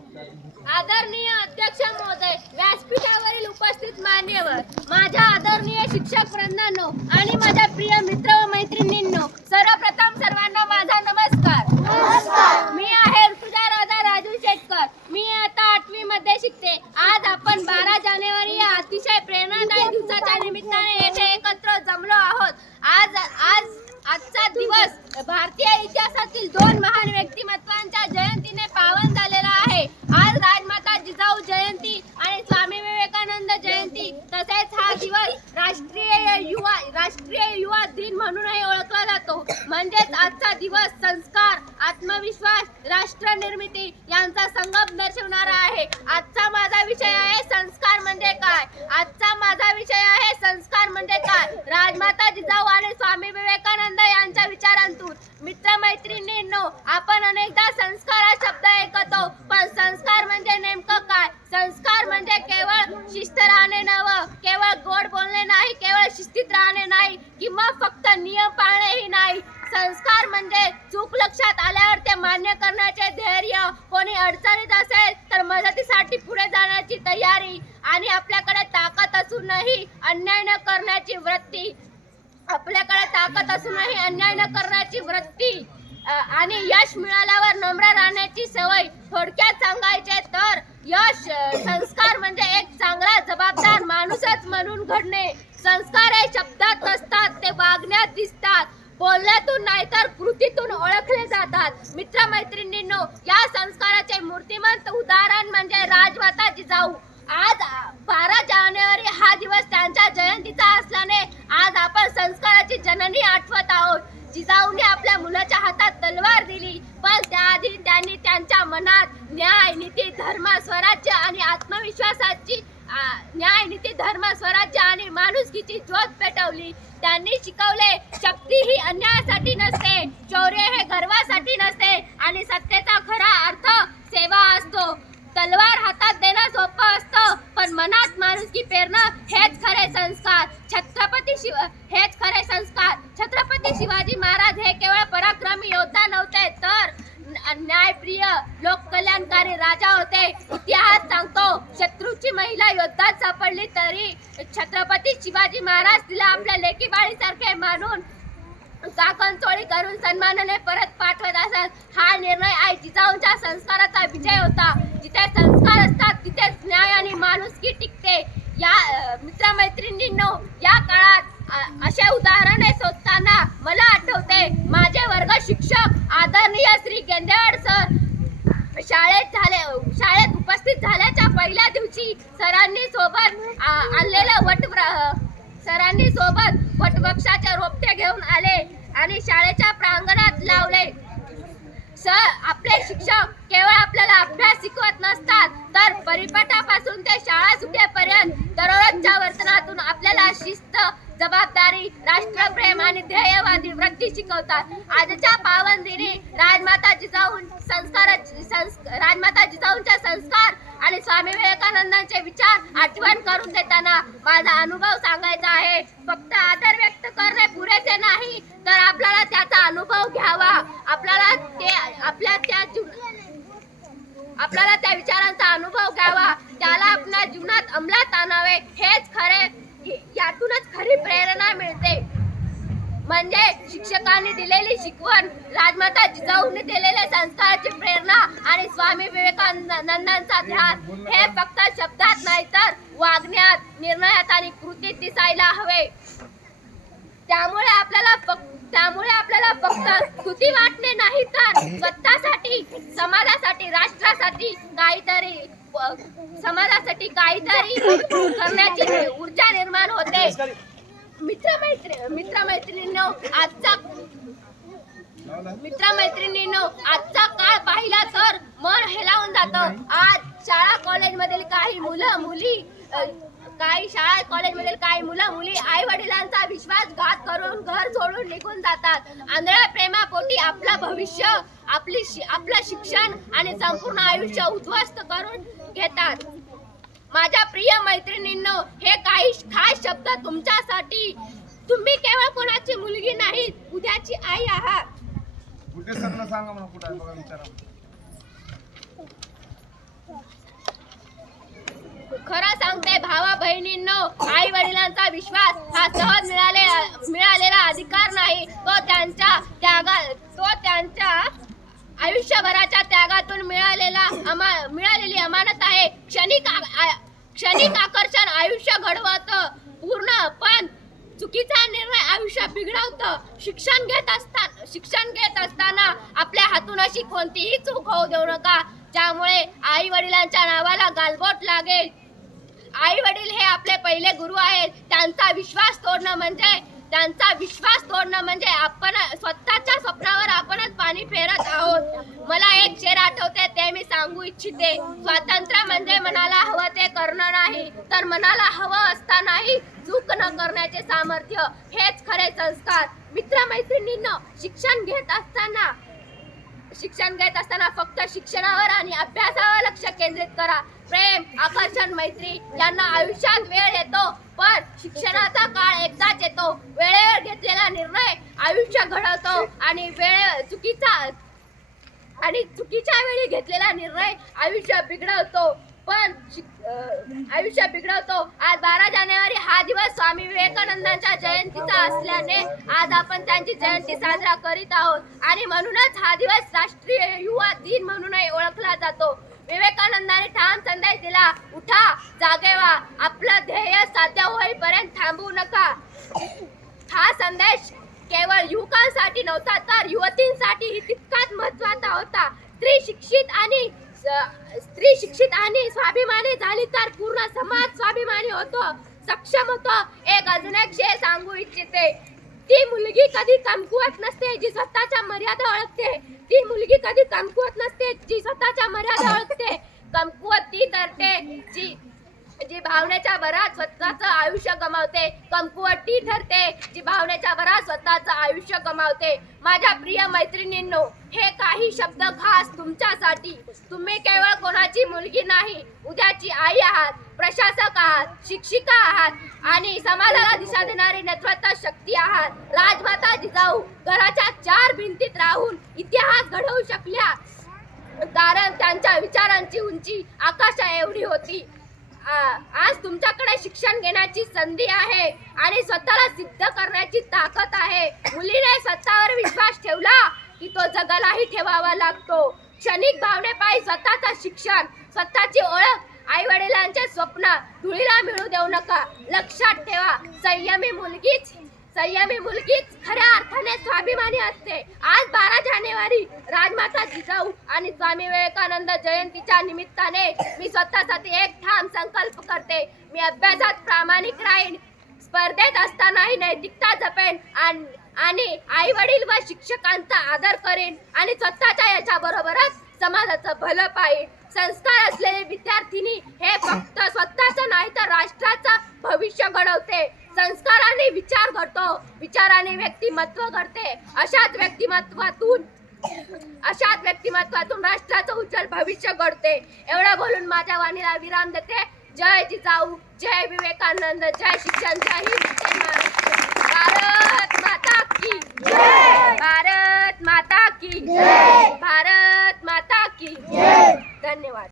आदरणीय अध्यक्ष महोदय, व्यासपीठावरील उपस्थित मान्यवर, माझ्या आदरणीय शिक्षक वृंदांनो आणि माझ्या प्रिय मित्र व मैत्रिणींनो, सर्वप्रथम सर्वांना माझा नमस्कार. मी आहे ऋतुजा राधा राजू शेटकर. मी आता 8वी मध्ये शिकते. आज आपण 12 जानेवारी या अतिशय प्रेरणादायी दिवसाच्या निमित्ताने येथे एकत्र जमलो आहोत. आजचा दिवस भारतीय इतिहासातील 2 महान व्यक्तिमत्वांच्या जयंतीने पावन झालेला आहे. आज राजमाता जिजाऊ जयंती आणि स्वामी विवेकानंद जयंती, तसेच हा दिवस राष्ट्रीय युवा दिन म्हणूनही ओळखला जातो. म्हणजेच आजचा दिवस संस्कार, आत्मविश्वास, राष्ट्र निर्मिती यांचा संगम दर्शवणारा आहे. आजचा माझा विषय आहे संस्कार म्हणजे काय. संस्कार म्हणजे काय, राजमाता जिजाऊ आणि स्वामी विवेकानंद यांच्या विचारांतून. मित्रमैत्रिणींनो, आपण अनेकदा संस्कार हा शब्द ऐकतो, पण संस्कार म्हणजे नेमकं काय? संस्कार म्हणजे केवळ शिस्त राहणे नव्हे, केवळ गोड बोलणे नाही, केवळ शिस्तीत राहणे नाही, किंवा फक्त नियम पाळणेही नाही. संस्कार म्हणजे चूक लक्षात आल्यावर ते मान्य करण्याचे धैर्य, कोणी अडचणीत असेल तर मदतीसाठी पुढे जाण्याची तयारी, आणि आपल्याकडे ताकद असूनही अन्याय न करण्याची वृत्ती, आणि यश मिळाल्यावर नम्र राहण्याची सवय. थोडक्यात सांगायचे तर संस्कार म्हणजे एक चांगला जबाबदार माणूसच म्हणून घडणे. संस्कार हे शब्दात नसतात, ते वागण्यात दिसतात, बोलण्यातून नाही तर कृतीतून ओळखले जातात. मित्रमैत्रिणींनो, या संस्काराचे मूर्तिमंत उदाहरण म्हणजे राजमाता जिजाऊ. आज 12 जानेवारी हा दिवस त्यांच्या जयंतीचा असल्याने आज आपण संस्काराची जननी आठवत आहोत. जिजाऊने आपल्या मुलाच्या हातात तलवार दिली, पण त्याआधी त्यांनी त्यांच्या मनात न्याय, नीती, धर्म, स्वराज्य आणि माणुसकीची ज्योत पेटवली. त्यांनी शिकवले, शक्ती ही अन्यायासाठी नसते, शौर्य हे गर्वासाठी नसते, आणि सत्तेचा खरा अर्थ सेवा असतो. तलवार हातात देणं सोपं असतं, पण मनात माणुसकी पेरणं हेच खरे संस्कार. छत्रपती शिवाजी महाराज हे केवळ पराक्रमी योद्धा नव्हते, तर न्यायप्रिय, लोककल्याणकारी राजा होते. इतिहास सांगतो, शत्रूची महिला युद्धात सापडली तरी छत्रपती शिवाजी महाराज तिला आपल्या लेकीबाळीसारखे मानून काकणचोळी करून सन्मानाने परत पाठवत असत. हा निर्णय आई जिजाऊंच्या संस्काराचा विजय होता. जिथे संस्कार असतात तिथेच न्याय आणि माणुसकी टिकते. या मित्रमैत्रिणींनो, या काळात असे उदाहरणे शोधताना मला आठवते, माझे वर्ग शिक्षक आदरणीय श्री गेंदेवाड सर शाळेत उपस्थित झाल्याच्या पहिल्या दिवशी सरांनी सोबत वटवृक्षाचे रोपटे घेऊन आले आणि शाळेच्या प्रांगणात लावले. सर, आपले शिक्षक केवळ आपल्याला अभ्यास शिकवत नसतात, तर परिपाठापासून ते शाळा सुटेपर्यंत दररोजच्या वर्तनातून आपल्याला शिस्त, जबाबदारी, राष्ट्रप्रेम आणि ध्येयवादी वृत्ती शिकवतात. आजच्या पावन दिनी राजमाता जिजाऊंच्या संस्कार आणि स्वामी विवेकानंदांचे विचार आठवण करून देताना माझा अनुभव सांगायचा आहे. फक्त आदर व्यक्त करणे पुरेसे नाही, तर आपल्याला त्याचा अनुभव घ्यावा, आपल्याला त्या विचारांचा अनुभव घ्यावा, त्याला आपल्या जीवनात अंमलात आणावे. यातूनच खरी प्रेरणा मिळते. म्हणजे शिक्षकांनी दिलेली शिकवण, राजमाता जिजाऊंनी दिलेल्या संस्काराची प्रेरणा आणि स्वामी विवेकानंदांचा ध्यान हे फक्त शब्दात नाही तर वागण्यात, निर्णयात आणि कृतीत दिसायला हवे. त्यामुळे आपल्याला फक्त स्तुती वाटणे नाही, तर स्वतःसाठी, समाजासाठी, राष्ट्रासाठी काहीतरी करण्याची ऊर्जा निर्माण होते. मित्रमैत्रिणींनो, आजचा काळ पाहिला तर मन हेलावून जातं. आज शाळा कॉलेजमधील काही मुलं मुली आई वडिलांचा विश्वासघात करून घर सोडून निघून जातात. आंधळ्या प्रेमापोटी आपलं भविष्य, आपलं शिक्षण आणि संपूर्ण आयुष्य उद्ध्वस्त करून घेतात. माझ्या प्रिय मैत्रिणींनो, हे काही खास शब्द तुमच्यासाठी. तुम्ही केवळ कोणाची मुलगी नाही, उद्याची आई आहात. खरं सांगते भावा बहिणींनो, आई वडिलांचा विश्वास हा सहज मिळालेला अधिकार नाही. तो त्यांच्या आयुष्यभराच्या त्यागातून मिळालेली अमानत आहे. क्षणिक आकर्षण आयुष्य घडवतं पूर्ण, पण चुकीचा निर्णय आयुष्य बिघडवतं. शिक्षण घेत असताना आपल्या हातून अशी कोणतीही चूक होऊ देऊ नका ज्यामुळे आई वडिलांच्या नावाला गालबोट लागेल. आई वडील हे आपले पहिले गुरु आहेत. त्यांचा विश्वास तोडणं म्हणजे आपण स्वतःच्या स्वप्नावर आपणच पाणी फेरत आहोत. मला एक शेर आठवते, ते मी सांगू इच्छिते. स्वातंत्र्य म्हणजे मनाला हवं ते करणं नाही, तर मनाला हवं असतानाही चूक न करण्याचे सामर्थ्य, हेच खरे संस्कार. मित्रमैत्रिणींनो, शिक्षण घेत असताना फक्त शिक्षणावर आणि अभ्यासावर लक्ष केंद्रित करा. प्रेम, आकर्षण, मैत्री यांना आयुष्यात वेळ येतो, पण शिक्षणाचा काळ एकदाच येतो. वेळेवर घेतलेला निर्णय आयुष्य घडवतो आणि चुकीच्या वेळी घेतलेला निर्णय आयुष्य बिघडवतो. आज 12 जानेवारी हा दिवस स्वामी विवेकानंदांच्या जयंतीचा असल्याने आज आपण त्यांची जयंती साजरा करीत आहोत आणि म्हणूनच हा दिवस राष्ट्रीय युवा दिन म्हणूनही ओळखला जातो. विवेकानंदांनी ठाम संदेश दिला, उठा, जागे व्हा, आपलं ध्येय साध्य होईपर्यंत थांबू नका. हा संदेश केवळ युवकांसाठी नव्हता, तर युवतींसाठीही तितकाच महत्त्वाचा होता. स्त्री शिक्षित आणि स्वाभिमानी झाली तर पूर्ण समाज स्वाभिमानी होतो, सक्षम होतो. अजून एक शेर सांगू इच्छिते. ती मुलगी कधी कमकुवत नसते जी स्वतःच्या मर्यादा ओळखते. ती मुलगी कधी कमकुवत नसते जी स्वतःच्या मर्यादा ओळखते. कमकुवत ती ठरते जी भावनेच्या भरात स्वतःचं आयुष्य गमावते. कमकुवत ती ठरते जी भावनेच्या भरात स्वतःचं आयुष्य गमावते. माझ्या प्रिय मैत्रिणींनो, हे काही शब्द खास तुमच्यासाठी. तुम्ही केवळ कोणाची मुलगी नाही, उद्याची आई आहात, प्रशासक आहात, शिक्षिका आहात आणि समाजाला दिशा देणारी नेतृत्व शक्ती आहात. राजमाता जिजाऊ घराच्या 4 भिंतीत राहून इतिहास घडवू शकल्या, कारण त्यांच्या विचारांची उंची आकाशा एवढी होती. आज तुमच्याकडे शिक्षण घेण्याची संधी आहे आणि स्वतःला सिद्ध करण्याची ताकद आहे. मुलीने स्वतःवर विश्वास ठेवला की तो जगालाही ठेवावा लागतो. क्षणिक भावनेपायी स्वतःचं शिक्षण, स्वतःची ओळख, आई वडिलांचे स्वप्न धुळीला मिळू देऊ नका. लक्षात ठेवा, संयमी मुलगीच खऱ्या अर्थाने स्वाभिमानी असते. आज 12 जानेवारी राजमाता जिजाऊ आणि स्वामी विवेकानंद जयंतीच्या निमित्ताने मी स्वतःसाठी एक ठाम संकल्प करते. मी अभ्यासात प्रामाणिक राहीन, स्पर्धेत असतानाही नैतिकता जपेन आणि आई वडील व शिक्षकांचा आदर करेन आणि स्वतःच्या याच्याबरोबरच समाजाचं भलं पाहिन. संस्कार असलेले विद्यार्थिनी हे फक्त स्वतःचं नाही तर राष्ट्राचं भविष्य घडवते. संस्काराने विचार घडतो, विचाराने व्यक्तिमत्व घडते. अशाच व्यक्तिमत्वातून राष्ट्राचं उज्ज्वल भविष्य घडते. एवढं बोलून माझ्या वाणीला विराम देते. जय जिजाऊ, जय विवेकानंद, जय शिक्षण, जय हिंद. भारत माता की जय. भारत माता की जय. भारत माता की जय. धन्यवाद.